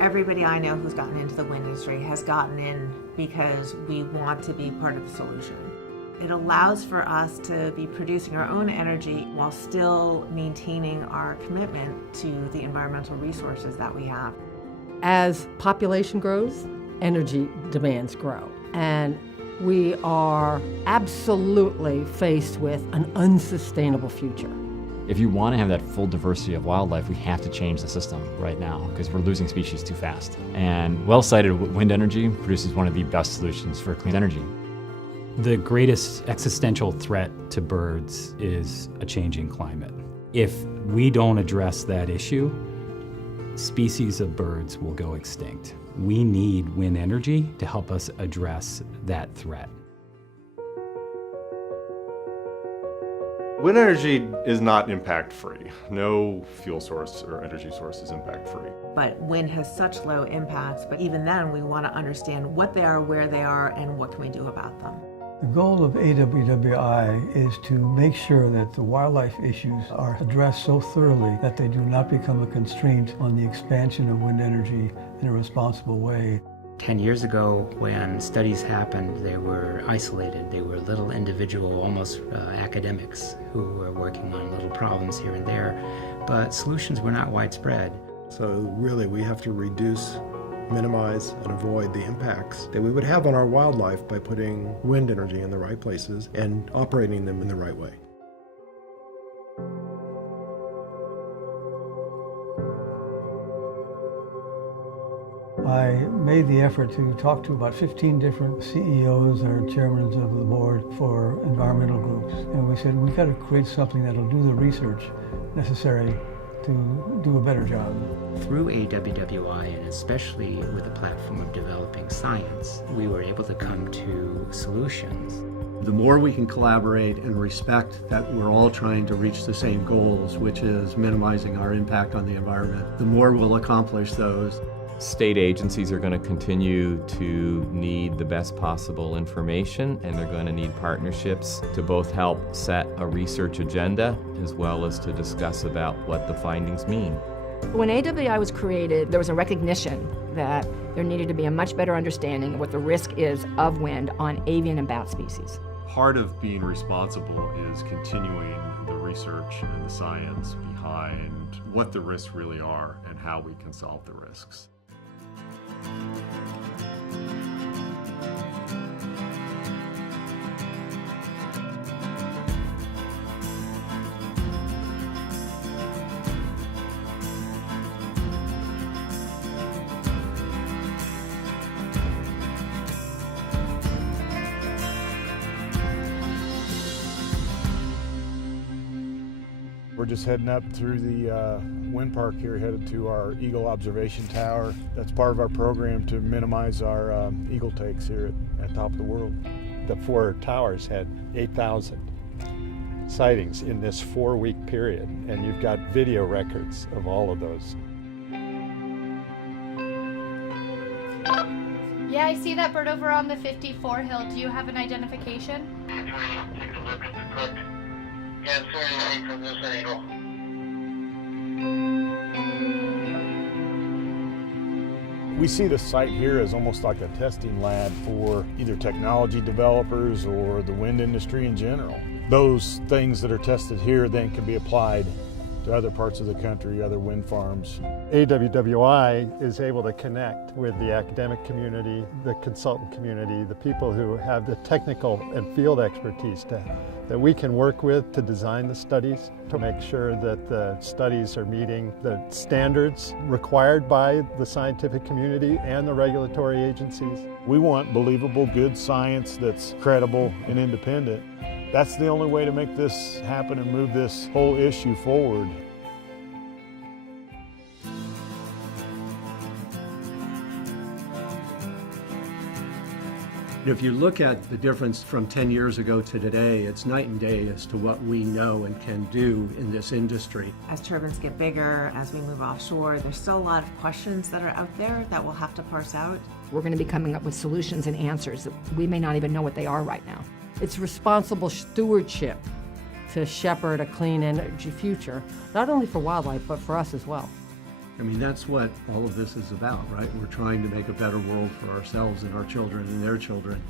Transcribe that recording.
Everybody I know who's gotten into the wind industry has gotten in because we want to be part of the solution. It allows for us to be producing our own energy while still maintaining our commitment to the environmental resources that we have. As population grows, energy demands grow. And we are absolutely faced with an unsustainable future. If you want to have that full diversity of wildlife, we have to change the system right now because we're losing species too fast. And well-sited wind energy produces one of the best solutions for clean energy. The greatest existential threat to birds is a changing climate. If we don't address that issue, species of birds will go extinct. We need wind energy to help us address that threat. Wind energy is not impact-free. No fuel source or energy source is impact-free. But wind has such low impacts, but even then we want to understand what they are, where they are, and what can we do about them. The goal of AWWI is to make sure that the wildlife issues are addressed so thoroughly that they do not become a constraint on the expansion of wind energy in a responsible way. 10 years ago, when studies happened, they were isolated. They were little individual, almost academics who were working on little problems here and there, but solutions were not widespread. So really, we have to reduce, minimize, and avoid the impacts that we would have on our wildlife by putting wind energy in the right places and operating them in the right way. I made the effort to talk to about 15 different CEOs or chairmen of the board for environmental groups. And we said, we've got to create something that'll do the research necessary to do a better job. Through AWWI, and especially with the platform of developing science, we were able to come to solutions. The more we can collaborate and respect that we're all trying to reach the same goals, which is minimizing our impact on the environment, the more we'll accomplish those. State agencies are going to continue to need the best possible information, and they're going to need partnerships to both help set a research agenda as well as to discuss about what the findings mean. When AWWI was created, there was a recognition that there needed to be a much better understanding of what the risk is of wind on avian and bat species. Part of being responsible is continuing the research and the science behind what the risks really are and how we can solve the risks. We're just heading up through the wind park here, headed to our Eagle Observation Tower. That's part of our program to minimize our eagle takes here at Top of the World. The 4 towers had 8,000 sightings in this 4-week period, and you've got video records of all of those. Yeah, I see that bird over on the 54 hill. Do you have an identification? Take a look at the cook. Can't see anything from this angle. We see the site here as almost like a testing lab for either technology developers or the wind industry in general. Those things that are tested here then can be applied to other parts of the country, other wind farms. AWWI is able to connect with the academic community, the consultant community, the people who have the technical and field expertise that we can work with to design the studies, to make sure that the studies are meeting the standards required by the scientific community and the regulatory agencies. We want believable, good science that's credible and independent. That's the only way to make this happen and move this whole issue forward. If you look at the difference from 10 years ago to today, it's night and day as to what we know and can do in this industry. As turbines get bigger, as we move offshore, there's still a lot of questions that are out there that we'll have to parse out. We're going to be coming up with solutions and answers that we may not even know what they are right now. It's responsible stewardship to shepherd a clean energy future, not only for wildlife, but for us as well. I mean, that's what all of this is about, right? We're trying to make a better world for ourselves and our children and their children.